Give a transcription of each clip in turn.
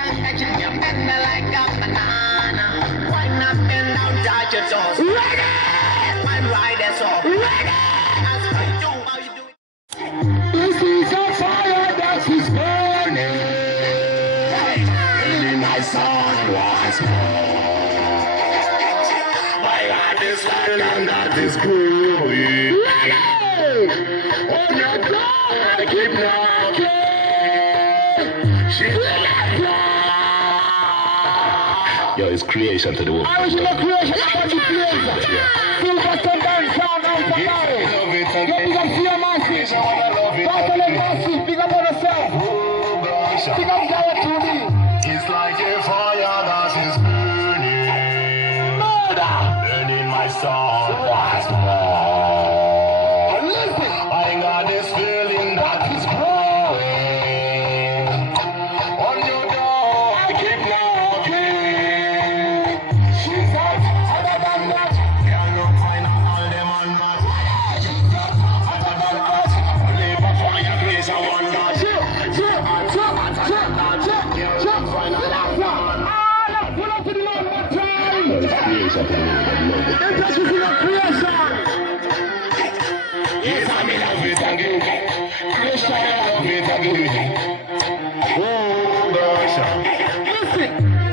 like a banana. Why not bend down, touch your toes? Ready! One ride is up. Ready! As I do, how you do it? This is a fire that is burning. Really my son was born. My heart is fire and that is growing. Ready! On your door, I keep knocking. She's yo, it's creation to the world. I was in the creation, I was the creation. Silver Sundown sound out the battle. Yo, big up Fear Massive. Battle and Massive, big up on the sound. Big up Garrett to me. It's like a fire that is burning. Murder! Burning my soul once more. Listen! I got this feeling that is growing. On your door, I keep knocking.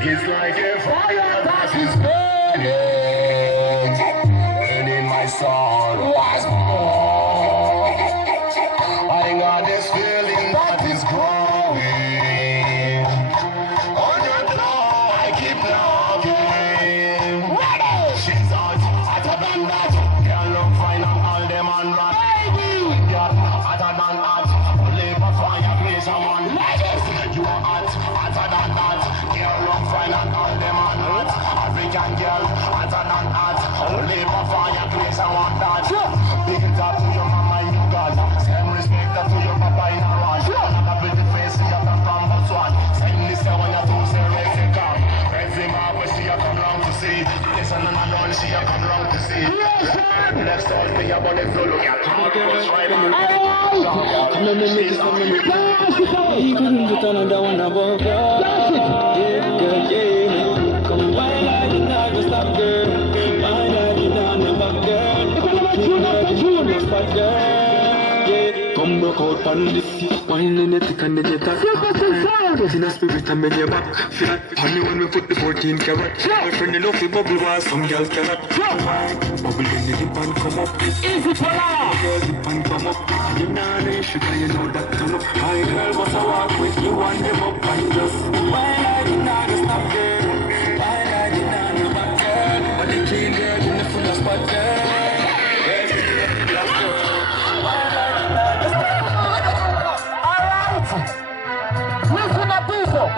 It's like a fire that is burning, burning my soul once more. I got this feeling that is growing. On your door, I keep knocking. She's out, hotter than that. Girl, look fine and all them on rock. Yeah, hotter than that. Only for fire, place I want. You are hot, hotter than that. Girl, look fine and all them on hot. African girl, hotter than that. Only for fire, place I want that. Big it up to your mama in Uganda. Same respect to your papa in Iran. Not a pretty face, you have come from Botswana. Same this when you do say Mexican. Red Zimbabwe, she have come long to see. Listen and alone, she have come long to see. Next time, me about the flow, look at how the bus right on. He couldn't get another one above her. Yeah. Come by like you never stop, girl. By like you never girl. If I girl. Come back out on this. Wine in the thick and the jet. Get in a spirit and make your back flat. Honey when we put the 14 carat. My friend you know fi bubble was some girls cannot. Bubble when the dip and come up. Easy for her. Girl dip and come up. You know the sugar, you know that turn up. My girl must walk with you and them up and just. Why I did not stop girl. Why I did not never girl. But the clean girl in the full of spot girl. Listen up, people.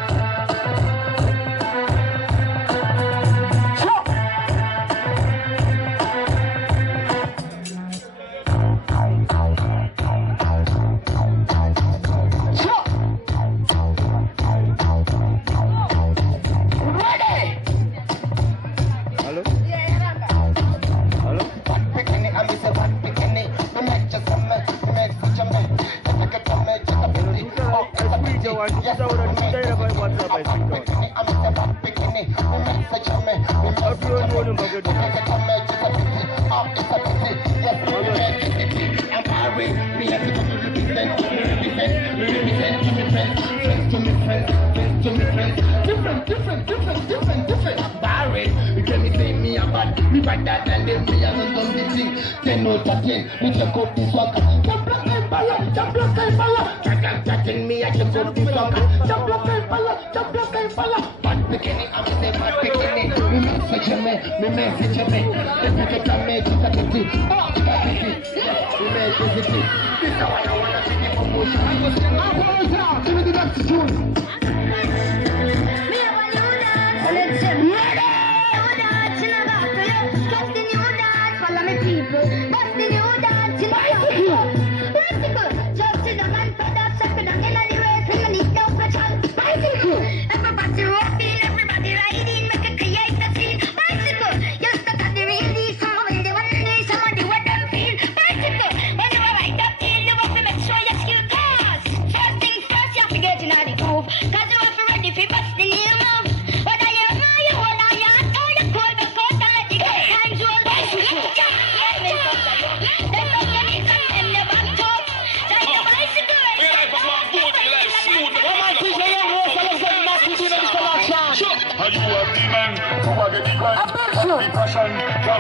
you are the man. You are the man. Passion,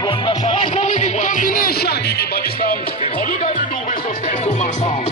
run nation. What's the wicked combination? All you gotta do is just test to my song.